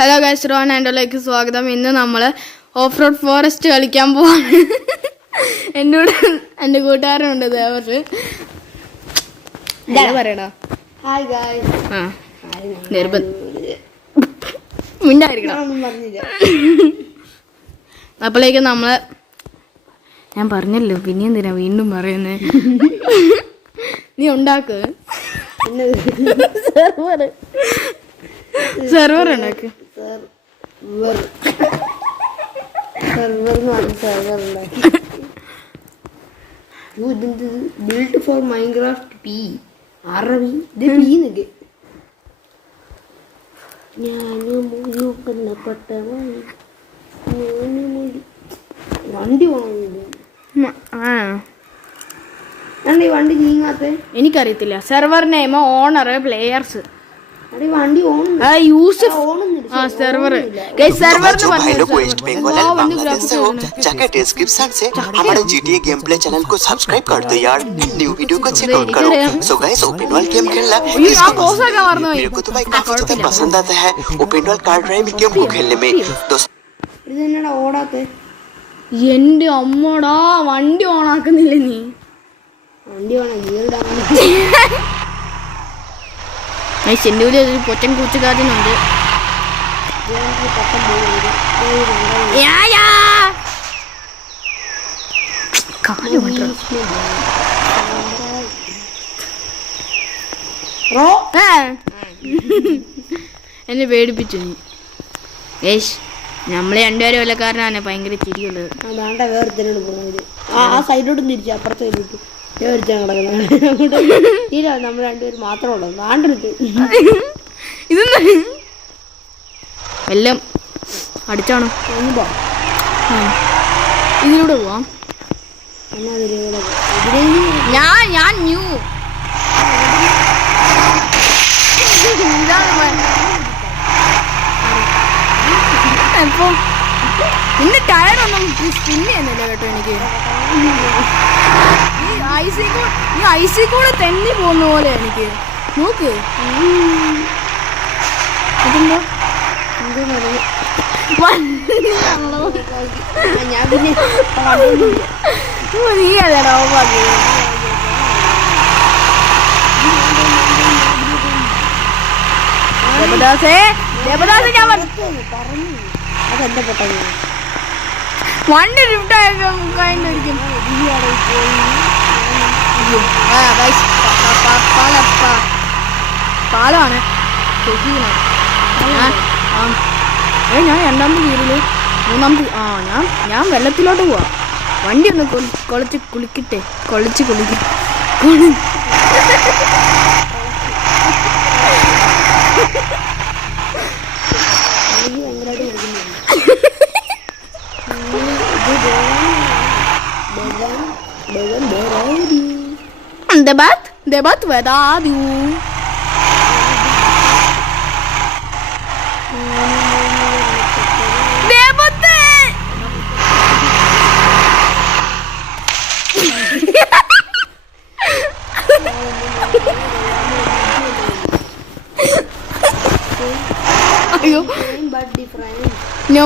Hello guys, Ron ആൻഡോയിലേക്ക് സ്വാഗതം. ഇന്ന് നമ്മൾ ഓഫ് റോഡ് ഫോറസ്റ്റ് കളിക്കാൻ പോവാണ്. എന്നോട് എൻ്റെ കൂട്ടുകാരനുണ്ട് ദേവർ. പറയടാ ഹായ് ഗായ്സ്. മിണ്ടായിരിക്കണം. അപ്പോഴേക്കും നമ്മള് ഞാൻ പറഞ്ഞല്ലോ, പിന്നെ എന്തിനാ വീണ്ടും പറയുന്നേ? നീ ഉണ്ടാക്ക് സെർവർ ഉണ്ടാക്ക്. ബിൽഡ് ഫോർ മൈൻക്രാഫ്റ്റ് പി അറബി ഇത് പി നിക്ക് വണ്ടി പോണ വണ്ടി നീങ്ങാത്ത എനിക്കറിയത്തില്ല. സെർവർ നെയിം, ഓണർ, പ്ലേയേഴ്സ്, വണ്ടി यूसुफ सर्वर गाइस सर्वर जो भाई लोग वेस्ट बंगाल और बांग्लादेश से हो जाकर डिस्क्रिप्शन से हमारे GTA गेम प्ले चैनल को सब्सक्राइब कर दो यार, न्यू वीडियो को चेकआउट करो. So guys open world game खेलना मेरे को तो भाई काफी ज्यादा पसंद आता है. Open world card driving game को खेलने में ഇതെന്നടാ ഓടാത്തെ? എന്റെ അമ്മടാ, വണ്ടി ഓണാക്കുന്നില്ല നീ. വണ്ടി ഓണാ എന്റെ വീട്ടിൽ ഒരു പൊറ്റൻ കൂച്ചുകാരനുണ്ട്. എന്നെ പേടിപ്പിച്ചു നീ. ഏഷ്, നമ്മളെ രണ്ടുപേരും കൊല്ലക്കാരനാണ്. ഭയങ്കര ചിരിയുള്ളത്. അതാണ്ട വേർത്തിനോട് പോകുന്നത്. ആ സൈഡിലോട്ടും തിരിച്ചു അപ്പുറത്തെ സൈഡിലോട്ട് കിടക്കുന്നത്. നമ്മൾ രണ്ടുപേരും മാത്രമേ ഉള്ളൂ. നാണ്ടിട്ട് ഇതെന്താ എല്ലാം അടിച്ചാണോ? ഇതിലൂടെ പോവാം. ഞാൻ ന്യൂ ഇപ്പൊ ഇന്ന് ടയറൊന്നും സ്പിൻ ചെയ്യുന്നില്ല കേട്ടോ. എനിക്ക് ഈ ഐസി കൂടെ തെന്നി പോകുന്ന പോലെ എനിക്ക്. നോക്ക്, ഇതെന്തോ നീ അല്ലടാ ഓപ്പാക്കി. ദേവദാസേ ഞാൻ അതെന്റെ പൊട്ട വണ്ടി ലിഫ്റ്റ് കഴിഞ്ഞിരിക്കും. പാലമാണ്. ഞാൻ രണ്ടാമത് കീറില് മൂന്നാമത് ഞാൻ വെള്ളത്തിലോട്ട് പോവാ. വണ്ടി ഒന്ന് കുളിച്ച് കുളിക്കട്ടെ. Debat vedadu. അയ്യോ, നോ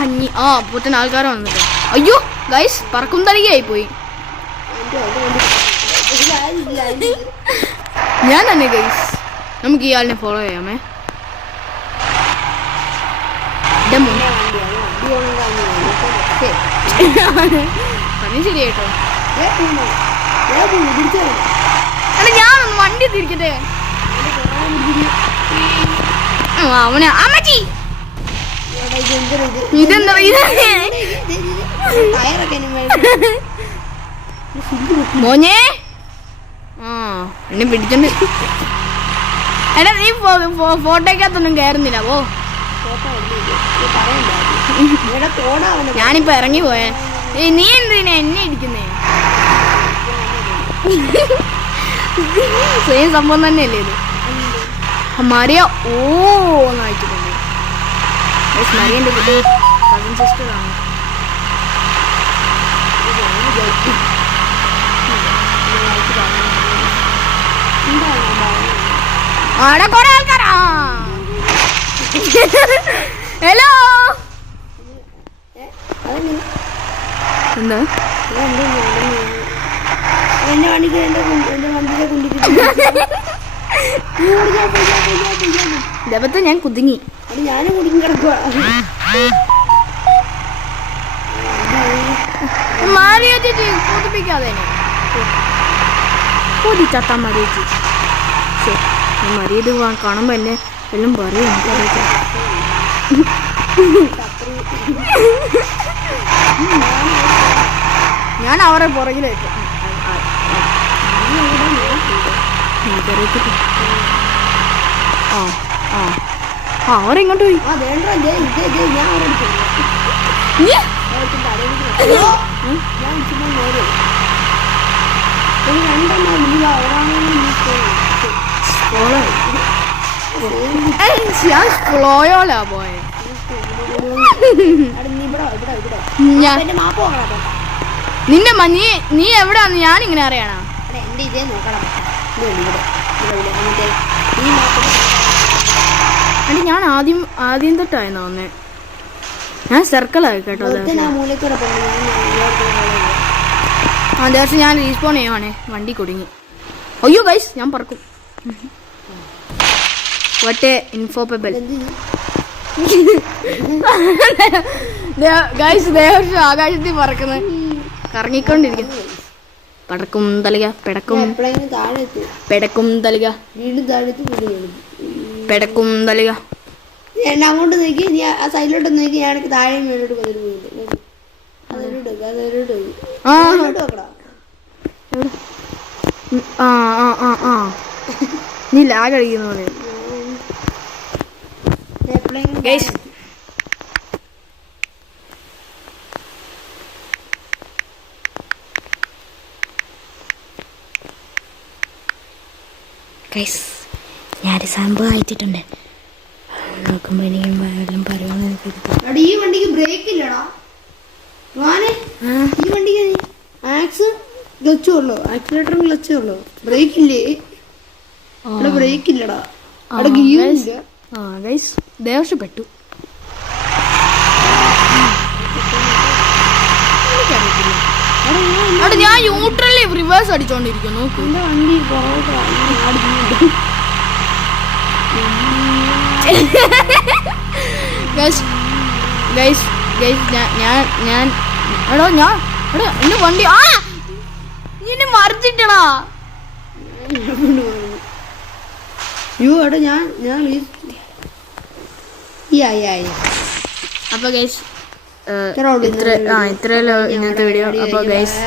ഹന്നി. പുത്തൻ ആൾക്കാരെ വന്നിട്ട്. അയ്യോ ഗൈസ്, പറക്കും തരികയായി പോയി. ഞാൻ തന്നെ ഗൈസ്. നമുക്ക് ഈ ആളിനെ ഫോളോ ചെയ്യാമേ. പറഞ്ഞ ശരി കേട്ടോ. അല്ല, ഞാനൊന്ന് വണ്ടി തിരിക്കട്ടെ. അവന് അമ്മച്ചി ഇതെന്താ മോനെ? എന്നെ പിടിച്ചോണ്ട്. എടാ, നീ ഫോട്ടോക്കകത്തൊന്നും കയറുന്നില്ല. ഓ, ഞാനിപ്പോ ഇറങ്ങി പോയേ. നീ എന്തിനാ എന്നെ ഇടിക്കുന്നേ? സെയിം സംഭവം തന്നെയല്ലേ ഇത്? മറിയ എന്ന് വായിച്ചിട്ടുണ്ട്. മറിയന്റെ കസിൻ സിസ്റ്റർ ആണ്. അവിടെ കുറെ ആൾക്കാരാ. ഹലോ അതെങ്ങനെ എന്താ എന്നെ വണ്ടിക്ക് എന്റെ വണ്ടിയിലെ കുണ്ടിക്കിട്ട് ഇതേപത്തെ ഞാൻ കുതുങ്ങി. അത് ഞാനും കുടുങ്ങി കിടക്കുക. മാറിയ ചേച്ചി കൊതിപ്പിക്കാതെ കൊതിച്ചാത്താ മതി ചേച്ചി. മറിയത് കാണുമ്പോ എന്നെ എല്ലാം പറയും. ഞാൻ അവരെ പുറകിലേക്ക് ആ ആ ആ അവരെങ്ങോട്ട് പോയി? ആ വേണ്ട ഞാൻ അവിടെ നീ ഞാൻ ചുമ്മാ നേരെ രണ്ടെണ്ണം ഞാൻ ഫ്ലോയോലാ പോയെ. ഞാൻ മാപ്പ് നോക്കണം. നിന്റെ നീ എവിടാന്ന് ഞാനിങ്ങനെ അറിയണോ? എന്റെ ഇതേ നോക്കണം. അല്ല ഞാൻ ആദ്യം തൊട്ടായിരുന്നു വന്നേ. ഞാൻ സർക്കിളായി കേട്ടോ. ആ ദിവസം ഞാൻ റീസ്പോൺ ചെയ്യുവാണേ, വണ്ടി കുടുങ്ങി. അയ്യോ ഗൈസ് ഞാൻ പറക്കും. വട്ടെ ഇൻഫോപ്പബിൾ ഗൈസ് ദേവർഷം ആകാശത്തിൽ പറക്കുന്നത് കറങ്ങിക്കൊണ്ടിരിക്കുന്നു. പടക്കും തലിക പെടക്കും പെടക്കും തലിക പെടക്കും തലിക. എന്നെ അങ്ങോട്ട് നോക്കി നീ ആ സൈഡിലോട്ട് നോക്കി ഞാൻ താഴെ മേലോട്ട് കൊതിട്ട് പോയില്ല. നീ ലാഗ് അടിക്കുന്ന പോലെ. ഞാനൊരു സംഭവം അയച്ചിട്ടുണ്ട്. നോക്കുമ്പോ എനിക്ക് പറയുന്നത് ഈ വണ്ടിക്ക് ബ്രേക്ക് ഇല്ലടാ. ഈ വണ്ടിക്ക് ആക്സ് ക്ലച്ച് ഉള്ളു, ആക്സിലേറ്ററും ക്ലച്ച് ഉള്ളു, ബ്രേക്ക് ഇല്ലേ? ഇവിടെ ബ്രേക്ക് ഇല്ലടാ, അവിടെ ഗിയർ ഇല്ല. ദേവപ്പെട്ടു. ഞാൻ ന്യൂട്രലി റിവേഴ്സ് അടിച്ചോണ്ടിരിക്കുന്നു. എന്റെ വണ്ടി എന്റെ വണ്ടി നീ മറിച്ചിട്ടടാ. അപ്പൊ ഗൈസ് ഇത്രയല്ലോ ഇന്നത്തെ വീഡിയോ. അപ്പൊ ഗൈസ്